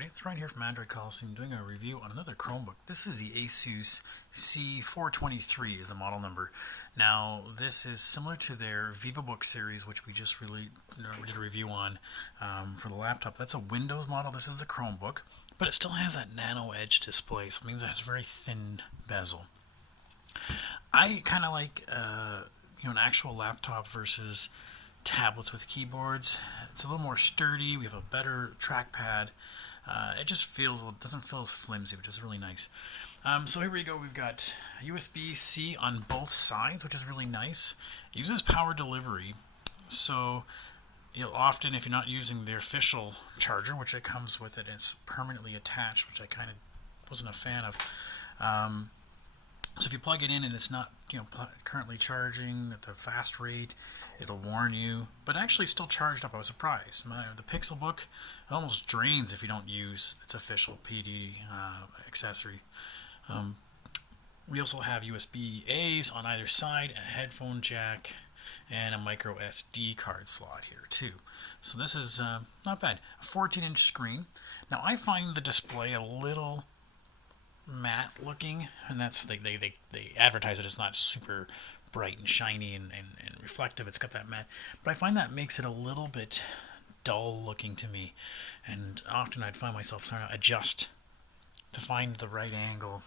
everybody, it's Ryan here from Android Coliseum doing a review on another Chromebook. This is the Asus C423 is the model number. Now this is similar to their VivoBook series, which we just really did a review on for the laptop. That's a Windows model. This is a Chromebook, but it still has that nano edge display, so it means it has a very thin bezel. I kind of like an actual laptop versus tablets with keyboards. It's a little more sturdy. We have a better trackpad. It just doesn't feel as flimsy, which is really nice. So here we go. We've got USB-C on both sides, which is really nice. It uses power delivery, so you'll often, if you're not using the official charger, which it comes with it, it's permanently attached, which I kind of wasn't a fan of. So if you plug it in and it's not, currently charging at the fast rate, it'll warn you. But actually, it's still charged up. I was surprised. The Pixelbook, it almost drains if you don't use its official PD accessory. We also have USB-A's on either side, a headphone jack, and a micro SD card slot here too. So this is not bad. A 14-inch screen. Now I find the display a little matte looking, and that's they advertise it as not super bright and shiny and reflective. It's got that matte, but I find that makes it a little bit dull looking to me, and often I'd find myself trying to adjust to find the right angle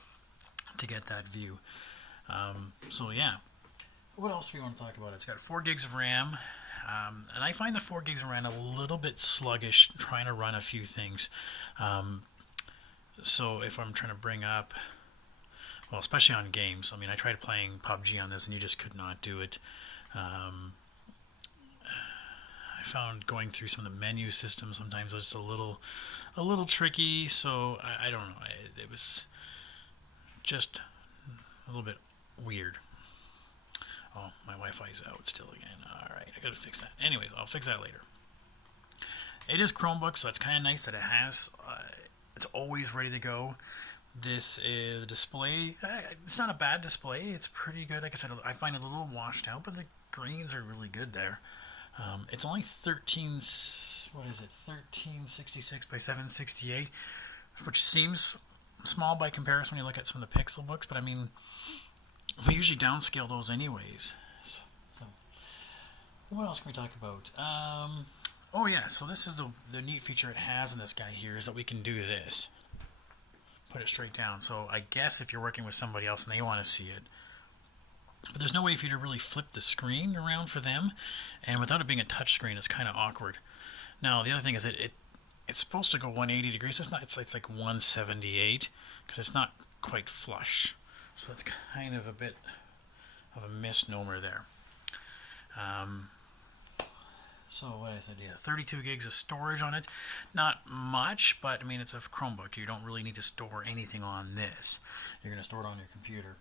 to get that view. So yeah, what else do we want to talk about? It's got 4 gigs of RAM, and I find the 4 gigs of RAM a little bit sluggish trying to run a few things. So if I'm trying to bring up, well, especially on games, I tried playing PUBG on this and you just could not do it. I found going through some of the menu systems sometimes was just a little tricky, so I don't know. It was just a little bit weird. Oh, my Wi-Fi's out still again. Alright, I gotta fix that. Anyways, I'll fix that later. It is Chromebook, so it's kind of nice that it has... it's always ready to go. This is the display. It's not a bad display. It's pretty good. Like I said, I find it a little washed out, but the greens are really good there. It's only 1366 by 768, which seems small by comparison when you look at some of the Pixelbooks, but we usually downscale those anyways. So, what else can we talk about? Oh yeah, so this is the neat feature it has in this guy here is that we can do this. Put it straight down. So I guess if you're working with somebody else and they want to see it, but there's no way for you to really flip the screen around for them, and without it being a touch screen, it's kind of awkward. Now the other thing is it's supposed to go 180 degrees. It's not. It's like 178 because it's not quite flush. So that's kind of a bit of a misnomer there. So what I said, yeah, 32 gigs of storage on it. Not much, but it's a Chromebook. You don't really need to store anything on this. You're going to store it on your computer.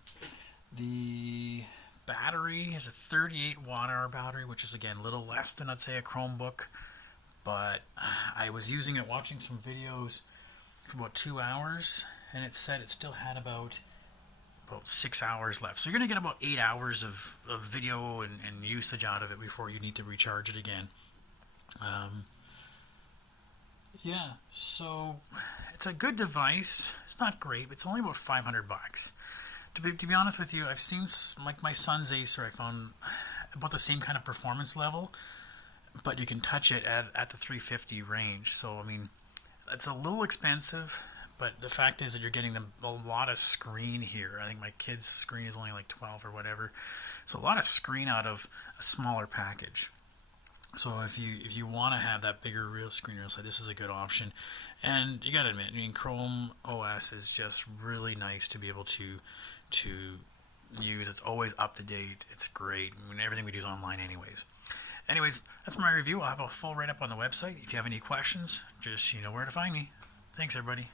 The battery is a 38 watt-hour battery, which is, again, a little less than, I'd say, a Chromebook. But I was using it, watching some videos for about 2 hours, and it said it still had about 6 hours left. So you're going to get about 8 hours of video and usage out of it before you need to recharge it again. Yeah, so it's a good device. It's not great, but it's only about $500. To be honest with you, I've seen, like my son's Acer, I found about the same kind of performance level, but you can touch it at the 350 range. So, it's a little expensive, but the fact is that you're getting a lot of screen here. I think my kid's screen is only like 12 or whatever. So a lot of screen out of a smaller package. So if you want to have that bigger real screen, this is a good option. And you got to admit, Chrome OS is just really nice to be able to use. It's always up to date. It's great. Everything we do is online anyways. Anyways, that's my review. I'll have a full write-up on the website. If you have any questions, just you know where to find me. Thanks, everybody.